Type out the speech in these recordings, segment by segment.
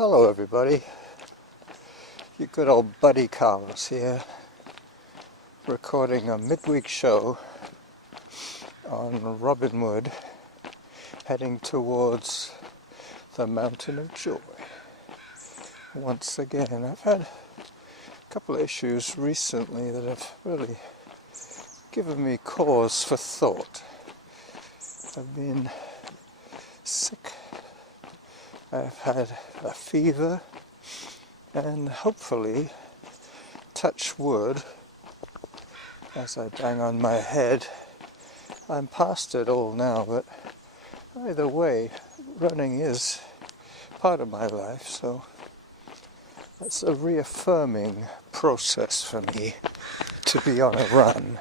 Hello everybody, your good old buddy Carlos here, recording a midweek show on Robin Wood, heading towards the Mountain of Joy. Once again, I've had a couple of issues recently that have really given me cause for thought. I've been sick, I've had a fever, and hopefully, touch wood, as I bang on my head, I'm past it all now, but either way, running is part of my life, so it's a reaffirming process for me to be on a run.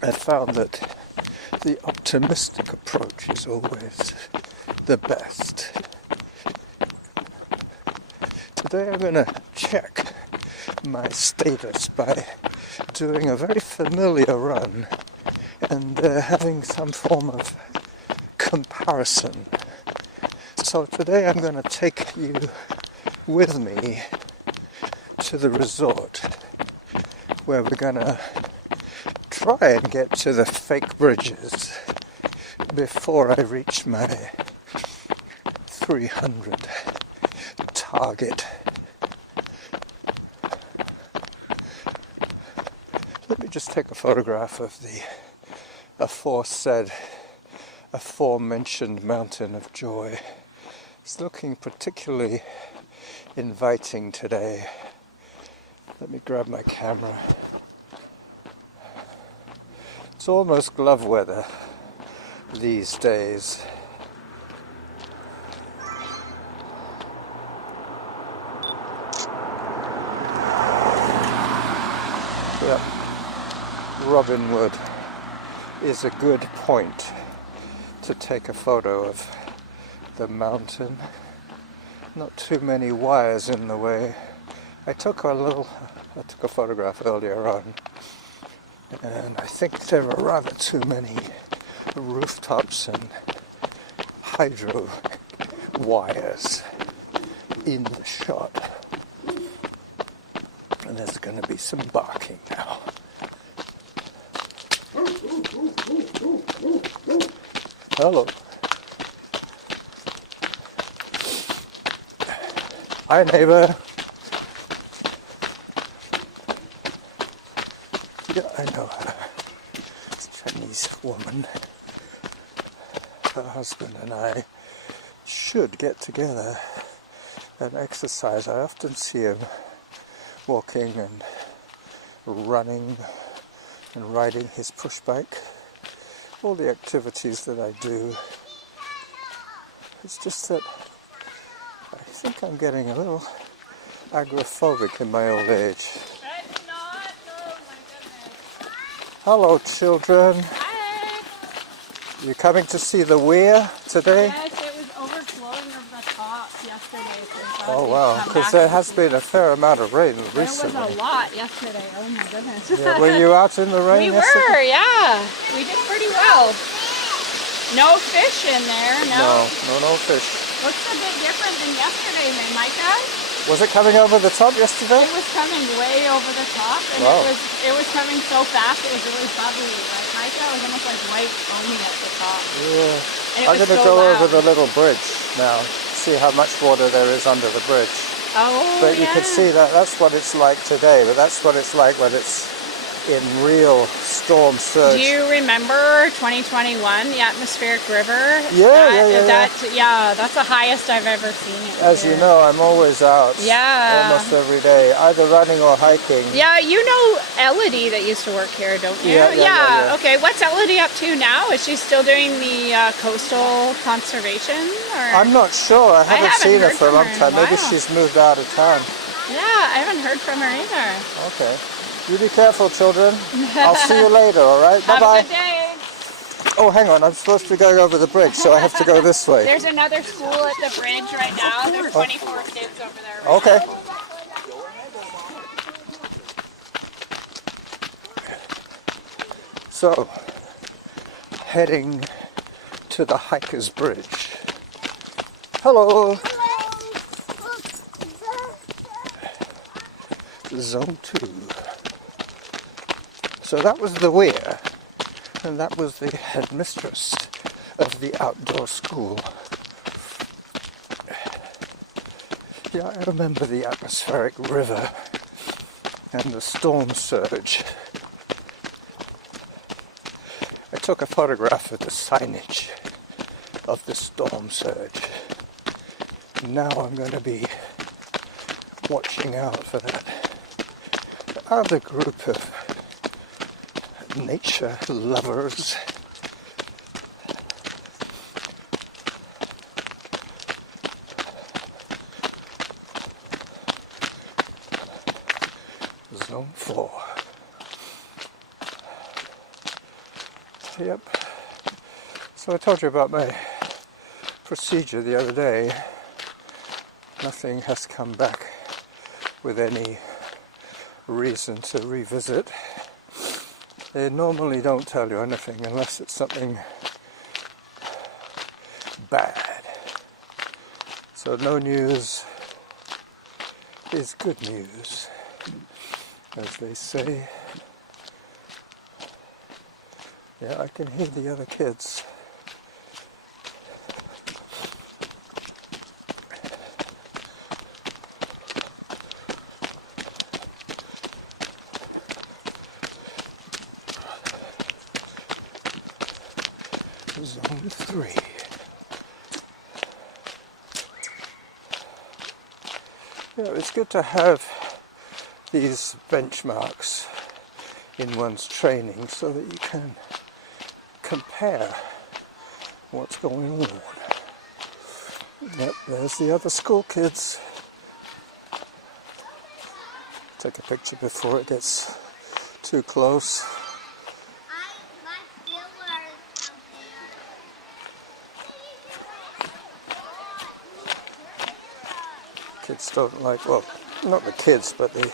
I found that the optimistic approach is always the best. Today I'm going to check my status by doing a very familiar run and having some form of comparison. So today I'm going to take you with me to the resort where we're going to try and get to the fake bridges before I reach my 300 target. Let me just take a photograph of the aforementioned Mountain of Joy. It's looking particularly inviting today. Let me grab my camera. It's almost glove weather these days. Yep. Robin Wood is a good point to take a photo of the mountain. Not too many wires in the way. I took a photograph earlier on, and I think there are rather too many rooftops and hydro wires in the shot. And there's going to be some barking now. Hello. Hi, neighbor. Yeah, I know her. It's a Chinese woman. Her husband and I should get together and exercise. I often see him walking and running and riding his push bike. All the activities that I do. It's just that I think I'm getting a little agoraphobic in my old age. It's not. Oh my goodness. Hello, children. Hi. You coming to see the Weir today? Yes, it was overflowing of the top yesterday. Oh wow, because there has been a fair amount of rain recently. There was a lot yesterday. Oh my goodness. Yeah, were you out in the rain We yesterday? were, yeah. We did pretty well. No fish in there, no. No fish. Looks a bit different than yesterday, hey, Micah? Was it coming over the top yesterday? It was coming way over the top, and wow. it was coming so fast, it was really bubbly. Like Micah, it was almost like white foamy at the top. Yeah. And I'm going to so go loud. over the little bridge now, see how much water there is under the bridge. Oh, But you can see that's what it's like today, but that's what it's like when it's in real storm surge. Do you remember 2021, the atmospheric river? Yeah. That's the highest I've ever seen it. As you know, I'm always out. Yeah. Almost every day, either running or hiking. Yeah, you know Elodie that used to work here, don't you? Yeah. Okay, what's Elodie up to now? Is she still doing the coastal conservation? Or? I'm not sure. I haven't seen her for a long time. Maybe while. she's moved out of town. Yeah, I haven't heard from her either. Okay. You be careful, children. I'll see you later, all right? Bye-bye. Have a good day. Oh, hang on. I'm supposed to be going over the bridge, so I have to go this way. There's another school at the bridge right now. There's 24 kids over there right Okay. now. So, heading to the Hiker's Bridge. Hello. Zone 2. So that was the Weir, and that was the headmistress of the outdoor school. Yeah, I remember the atmospheric river and the storm surge. I took a photograph of the signage of the storm surge. Now I'm going to be watching out for that other group of nature lovers. Zone 4. Yep. So I told you about my procedure the other day. Nothing has come back with any reason to revisit. They normally don't tell you anything unless it's something bad. So no news is good news, as they say. Yeah, I can hear the other kids. Zone 3. Yeah, it's good to have these benchmarks in one's training so that you can compare what's going on. Yep, there's the other school kids. Take a picture before it gets too close. Kids don't like, well, not the kids, but the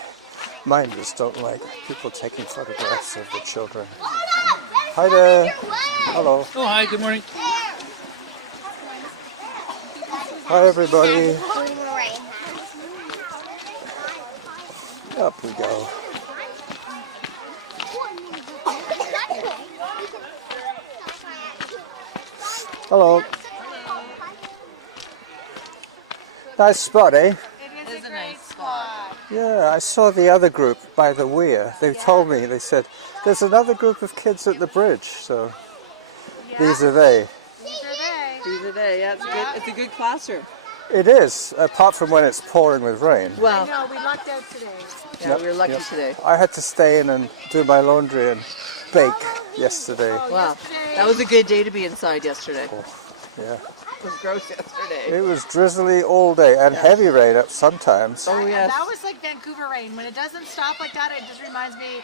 minders don't like people taking photographs of the children. Hi there. Hello. Oh, hi, good morning. Hi, everybody. Up we go. Hello. Nice spot, eh? It is a nice spot. Yeah, I saw the other group by the Weir. They told me, they said, there's another group of kids at the bridge, so these are they. These are they, yeah, it's a good classroom. It is, apart from when it's pouring with rain. Well, No, we lucked out today. yeah, we were lucky today. I had to stay in and do my laundry and bake yesterday. Wow, that was a good day to be inside yesterday. Yeah. It was gross yesterday. It was drizzly all day and heavy rain up sometimes. Oh, yes. That was like Vancouver rain. When it doesn't stop like that, it just reminds me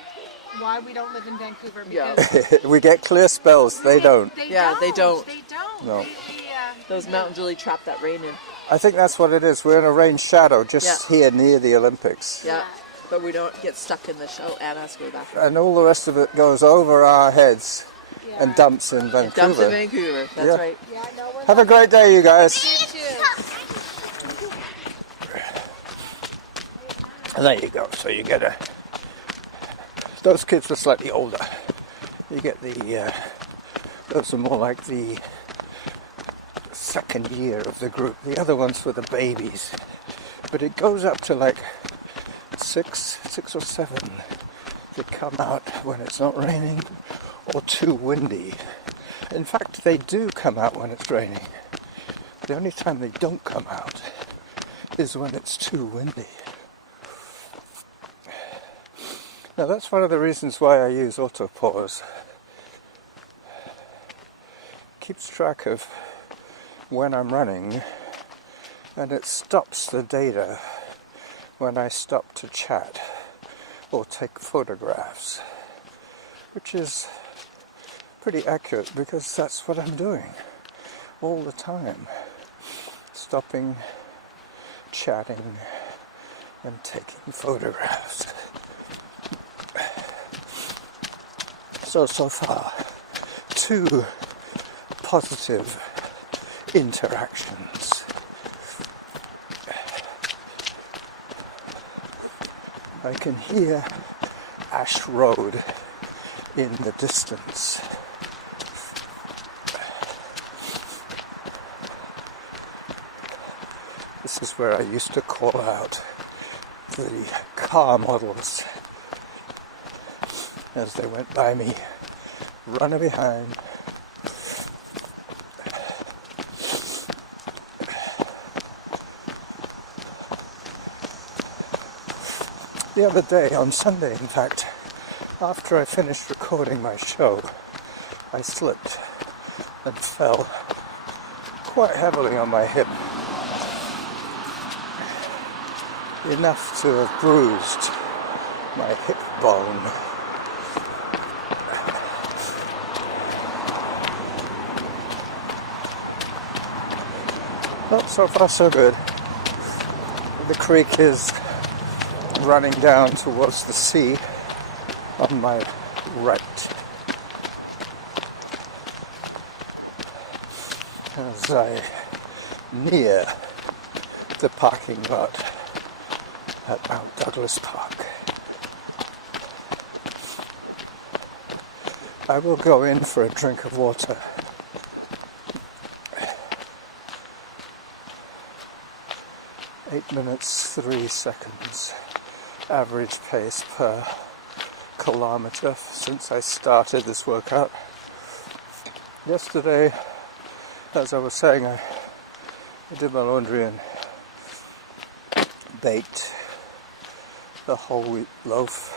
why we don't live in Vancouver. Yeah. Because We get clear spells, they don't. They Yeah, they don't. They don't. No. Those mountains really trap that rain in. I think that's what it is. We're in a rain shadow just here near the Olympics. Yeah, but we don't get stuck in the show. Anna has to go back. And all the rest of it goes over our heads and dumps in Vancouver. Dumps in Vancouver, that's Yeah. right. Yeah, I know. Have a great day, you guys. And there you go. So you get a... Those kids are slightly older. You get the... those are more like the second year of the group. The other ones were the babies. But it goes up to like six or seven that come out when it's not raining or too windy. In fact, they do come out when it's raining. The only time they don't come out is when it's too windy. Now that's one of the reasons why I use autopause. Keeps track of when I'm running, and it stops the data when I stop to chat or take photographs, which is pretty accurate because that's what I'm doing all the time. Stopping, chatting, and taking photographs. So far, 2 positive interactions I can hear Ash Road in the distance. This is where I used to call out the car models as they went by me, running behind. The other day, on Sunday in fact, after I finished recording my show, I slipped and fell quite heavily on my hip. Enough to have bruised my hip bone. Well, so far so good. The creek is running down towards the sea on my right. As I near the parking lot at Mount Douglas Park. I will go in for a drink of water. (8 minutes 3 seconds) average pace per kilometer since I started this workout. Yesterday, as I was saying, I did my laundry and baked the whole wheat loaf,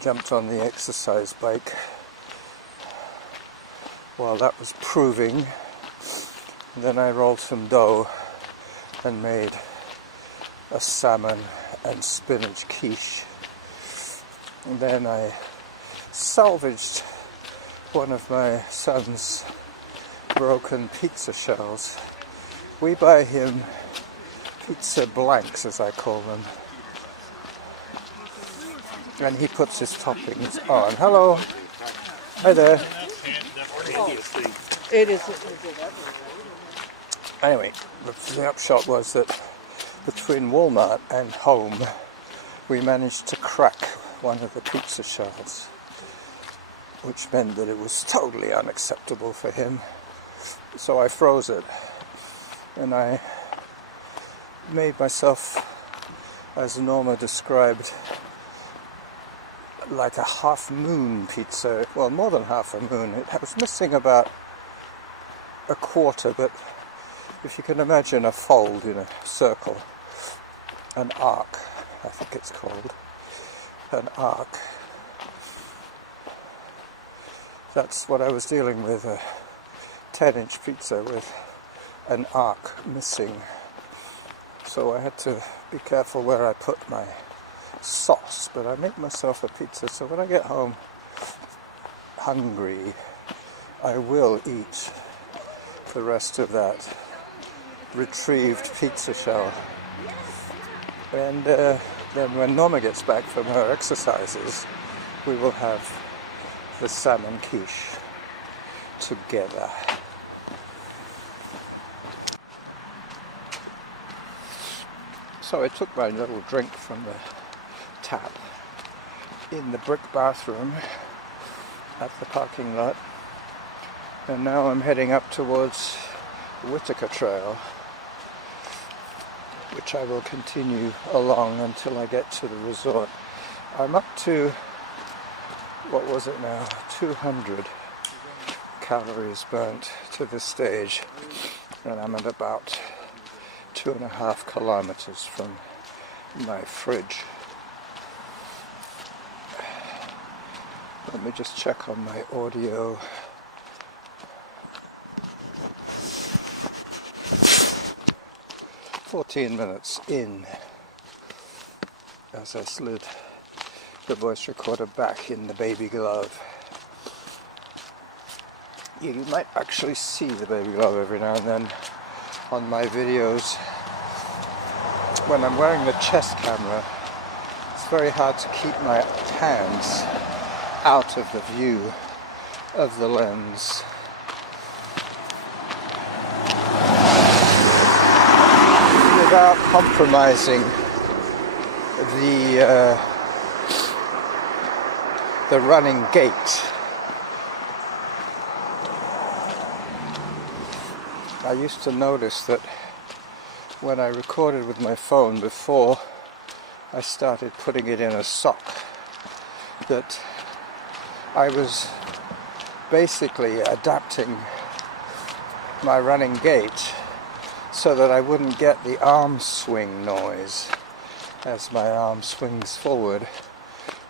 jumped on the exercise bike while that was proving. Then I rolled some dough and made a salmon and spinach quiche. And then I salvaged one of my son's broken pizza shells. We buy him pizza blanks, as I call them, and he puts his toppings on. Hello. Hi there. It is. Anyway, the upshot was that between Walmart and home, we managed to crack one of the pizza shells, which meant that it was totally unacceptable for him. So I froze it, and I made myself, as Norma described, like a half-moon pizza. Well, more than half a moon. It was missing about a quarter, but if you can imagine a fold in a circle, an arc, I think it's called, an arc. That's what I was dealing with, a 10-inch pizza with an arc missing. So I had to be careful where I put my sauce, but I make myself a pizza, so when I get home hungry, I will eat the rest of that retrieved pizza shell. And then when Norma gets back from her exercises, we will have the salmon quiche together. So I took my little drink from the tap in the brick bathroom at the parking lot, and now I'm heading up towards Whitaker Trail, which I will continue along until I get to the resort. I'm up to, what was it now, 200 calories burnt to this stage, and I'm at about 2.5 kilometers from my fridge. Let me just check on my audio. "14 minutes in" as I slid the voice recorder back in the baby glove. You might actually see the baby glove every now and then on my videos. When I'm wearing the chest camera, it's very hard to keep my hands out of the view of the lens. Without compromising the running gait. I used to notice that when I recorded with my phone before I started putting it in a sock, that I was basically adapting my running gait so that I wouldn't get the arm swing noise as my arm swings forward,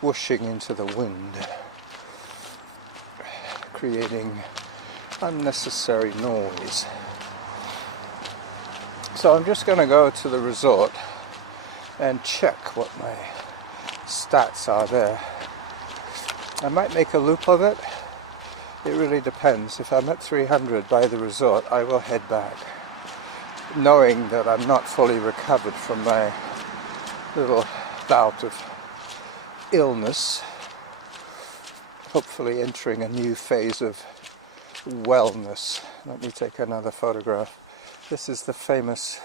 whooshing into the wind, creating unnecessary noise. So I'm just going to go to the resort and check what my stats are there. I might make a loop of it. It really depends. If I'm at 300 by the resort, I will head back, knowing that I'm not fully recovered from my little bout of illness, hopefully entering a new phase of wellness. Let me take another photograph. This is the famous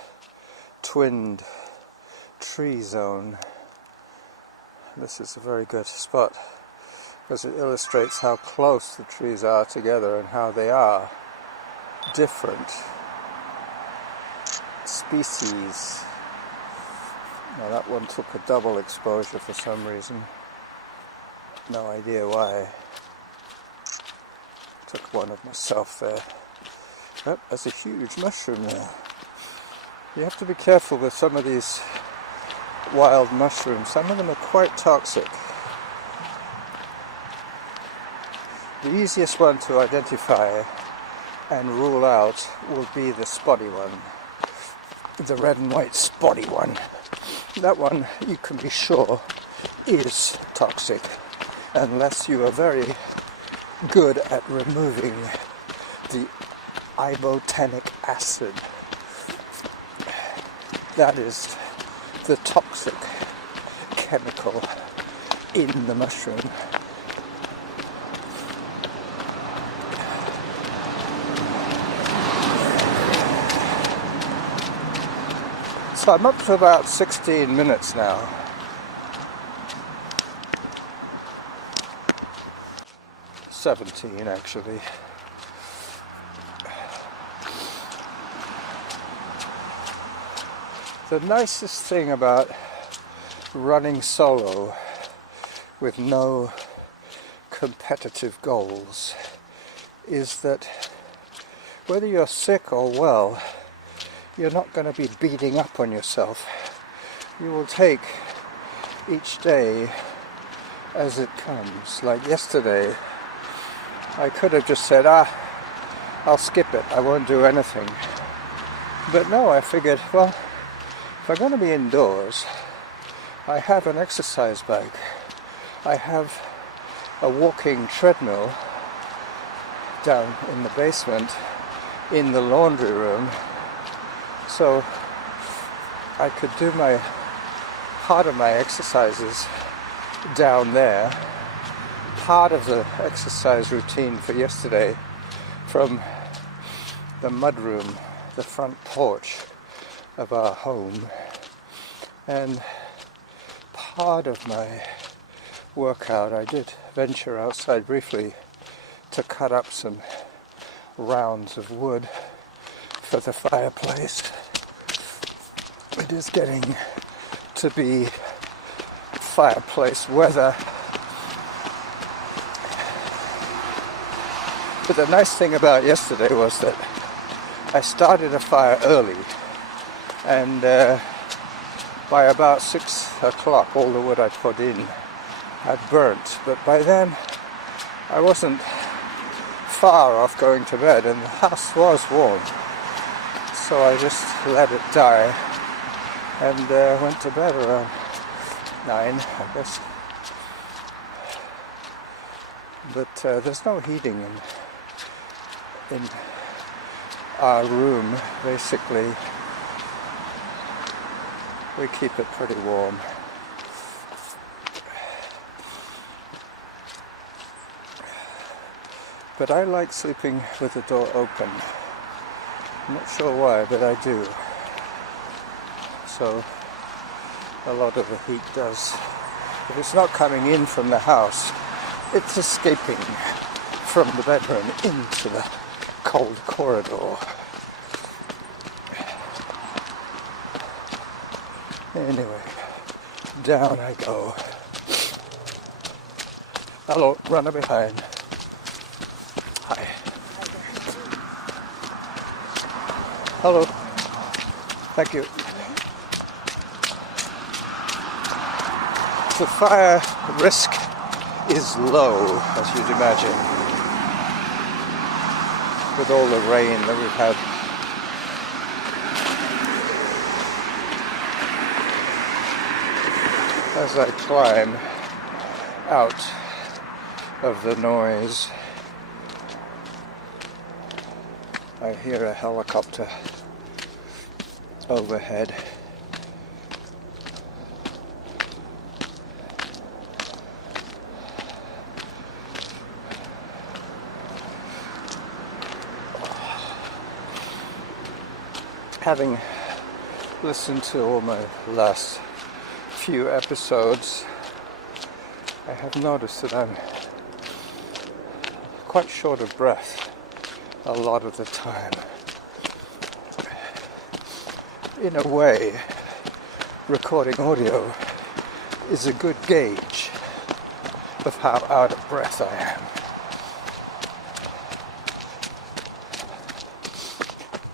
twinned tree zone. This is a very good spot because it illustrates how close the trees are together and how they are different species. Now that one took a double exposure for some reason. No idea why. Took one of myself there. Oh, there's a huge mushroom there. You have to be careful with some of these wild mushrooms. Some of them are quite toxic. The easiest one to identify and rule out will be the spotty one. The red and white spotty one. That one you can be sure is toxic unless you are very good at removing the ibotenic acid. That is the toxic chemical in the mushroom. So I'm up to about 16 minutes now. Actually. The nicest thing about running solo with no competitive goals is that whether you're sick or well, you're not going to be beating up on yourself. You will take each day as it comes. Like yesterday, I could have just said, I'll skip it, I won't do anything. But no, I figured, well, if I'm going to be indoors, I have an exercise bike. I have a walking treadmill down in the basement, in the laundry room, so I could do part of my exercises down there. Part of the exercise routine for yesterday from the mudroom, the front porch of our home, and part of my workout I did venture outside briefly to cut up some rounds of wood for the fireplace. It is getting to be fireplace weather. But the nice thing about yesterday was that I started a fire early, and by about 6 o'clock all the wood I put in had burnt. But by then I wasn't far off going to bed and the house was warm. So I just let it die and went to bed around 9, I guess. But there's no heating in our room. Basically, we keep it pretty warm. But I like sleeping with the door open. I'm not sure why, but I do. So a lot of the heat does. If it's not coming in from the house, it's escaping from the bedroom into the cold corridor. Anyway, down I go. Hello, runner behind. Hi. Hello. Thank you. The fire risk is low, as you'd imagine, with all the rain that we've had. As I climb out of the noise, I hear a helicopter overhead. Having listened to all my last few episodes, I have noticed that I'm quite short of breath a lot of the time. In a way, recording audio is a good gauge of how out of breath I am.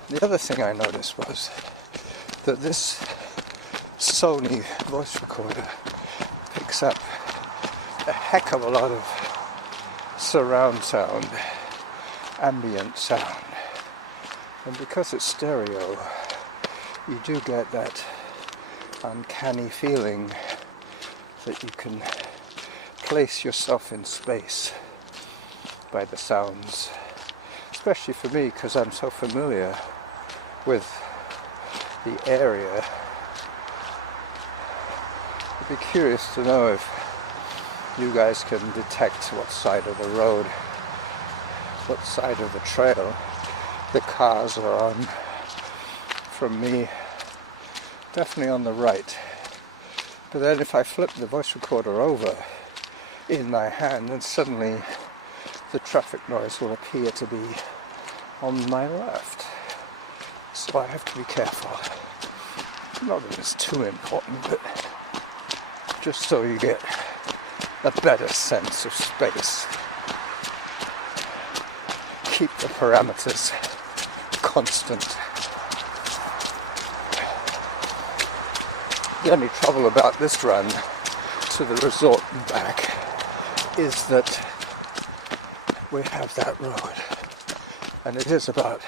The other thing I noticed was that this Sony voice recorder picks up a heck of a lot of surround sound, ambient sound. And because it's stereo, you do get that uncanny feeling that you can place yourself in space by the sounds. Especially for me, because I'm so familiar with the area. I'd be curious to know if you guys can detect what side of the road, what side of the trail the cars are on. From me, definitely on the right. But then if I flip the voice recorder over in my hand, then suddenly the traffic noise will appear to be on my left. So I have to be careful. Not that it's too important, but just so you get a better sense of space. Keep the parameters constant. The only trouble about this run to the resort and back is that we have that road, and it is about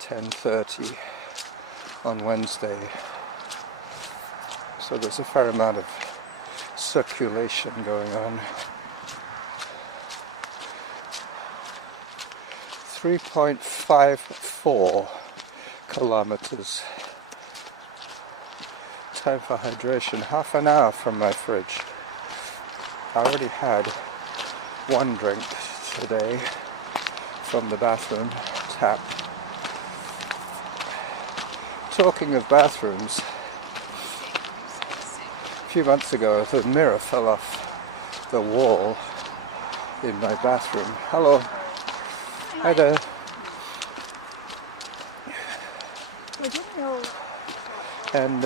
10:30 on Wednesday, so there's a fair amount of circulation going on. 3.54 kilometers. Time for hydration, half an hour from my fridge. I already had one drink today from the bathroom tap. Talking of bathrooms, a few months ago the mirror fell off the wall in my bathroom. Hello. Hi there. And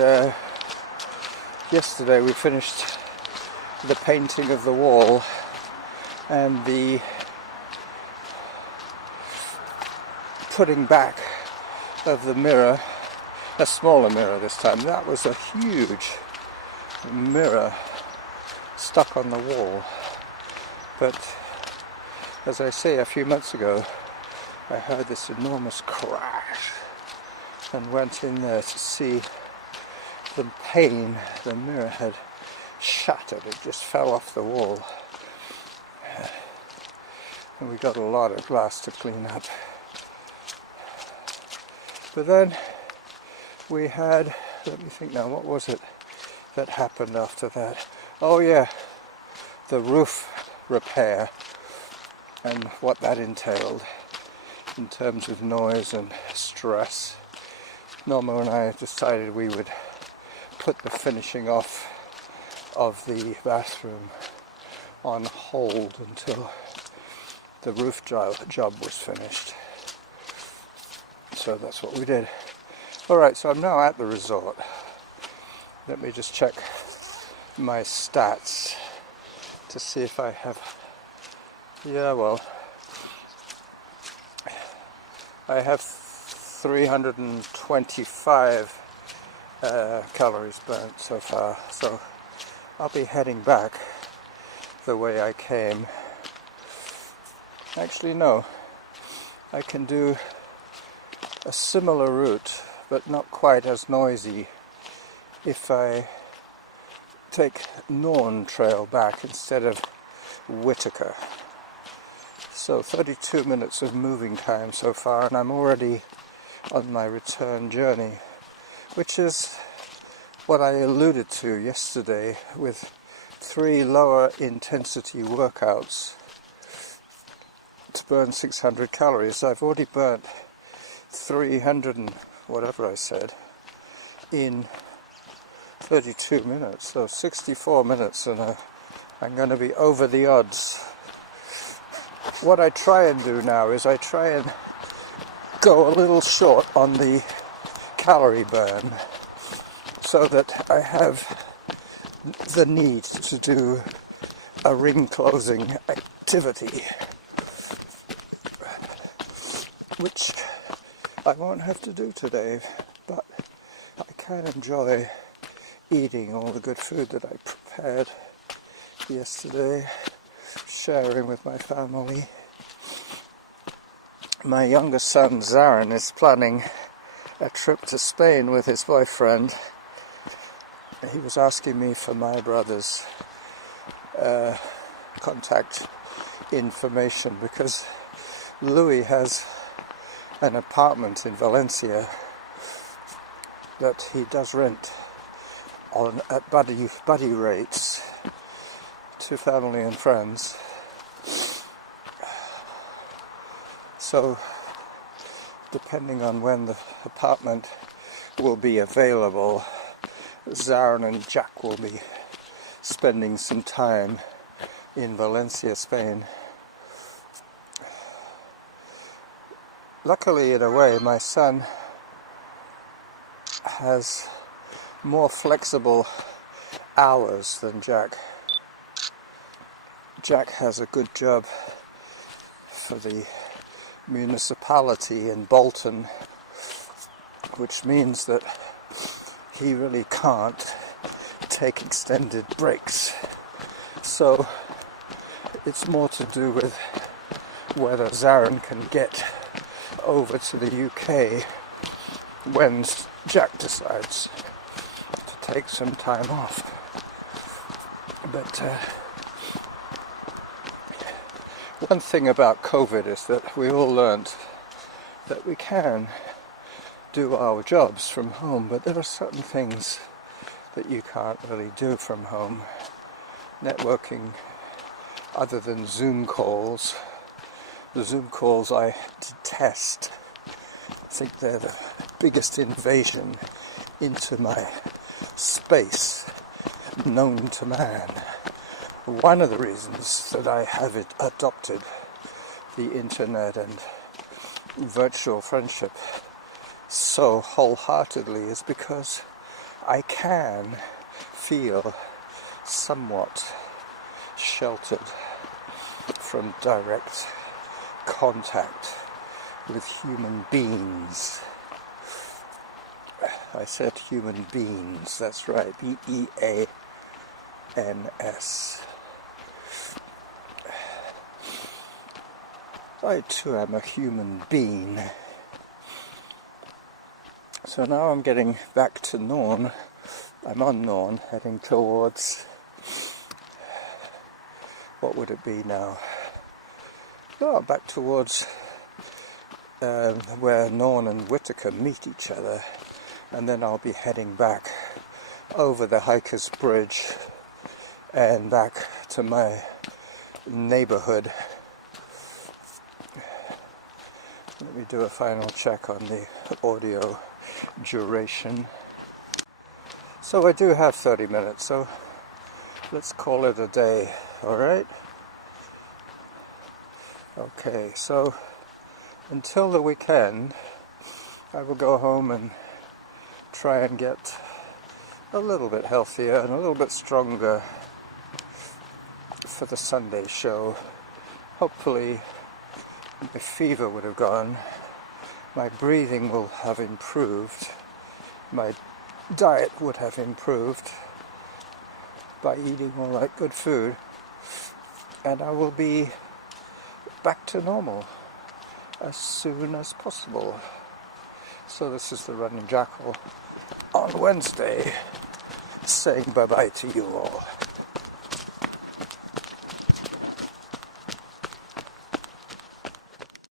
yesterday we finished the painting of the wall and the putting back of the mirror, a smaller mirror this time. That was a huge mirror stuck on the wall. But as I say, a few months ago I heard this enormous crash and went in there to see the pane the mirror had shattered. It just fell off the wall. And we got a lot of glass to clean up. But then we had, let me think now, what was it that happened after that? Oh yeah, the roof repair and what that entailed in terms of noise and stress. Norma and I decided we would put the finishing off of the bathroom on hold until the roof job was finished. So that's what we did. Alright, so I'm now at the resort. Let me just check my stats to see if I have... Yeah, well, I have 325 calories burnt so far, so I'll be heading back the way I came. Actually, no, I can do a similar route, but not quite as noisy, if I take Norn Trail back instead of Whitaker. So 32 minutes of moving time so far, and I'm already on my return journey, which is what I alluded to yesterday with 3 lower intensity workouts to burn 600 calories. I've already burnt 300 and whatever I said in 32 minutes, so 64 minutes, and I'm going to be over the odds. What I try and do now is I try and go a little short on the calorie burn so that I have the need to do a ring closing activity, which I won't have to do today, but I can enjoy eating all the good food that I prepared yesterday, sharing with my family. My younger son Zarin is planning a trip to Spain with his boyfriend. He was asking me for my brother's contact information because Louis has an apartment in Valencia that he does rent at buddy rates to family and friends. So depending on when the apartment will be available, Zarin and Jack will be spending some time in Valencia, Spain. Luckily, in a way, my son has more flexible hours than Jack. Jack has a good job for the municipality in Bolton, which means that he really can't take extended breaks. So it's more to do with whether Zarin can get over to the UK when Jack decides to take some time off. But one thing about COVID is that we all learned that we can do our jobs from home, but there are certain things that you can't really do from home. Networking, other than Zoom calls. The Zoom calls I detest. I think they're the biggest invasion into my space known to man. One of the reasons that I have adopted the internet and virtual friendship so wholeheartedly is because I can feel somewhat sheltered from direct contact with human beings. I said human beings, that's right, B-E-A-N-S. I too am a human being. So now I'm getting back to Norn. I'm on Norn, heading towards, what would it be now? Oh, back towards where Norn and Whitaker meet each other, and then I'll be heading back over the Hikers Bridge and back to my neighborhood. Let me do a final check on the audio duration. So I do have 30 minutes, so let's call it a day, alright? Okay, so until the weekend, I will go home and try and get a little bit healthier and a little bit stronger for the Sunday show. Hopefully my fever would have gone, my breathing will have improved, my diet would have improved by eating all that good food, and I will be back to normal as soon as possible. So this is the Running Jackal on Wednesday, saying bye-bye to you all.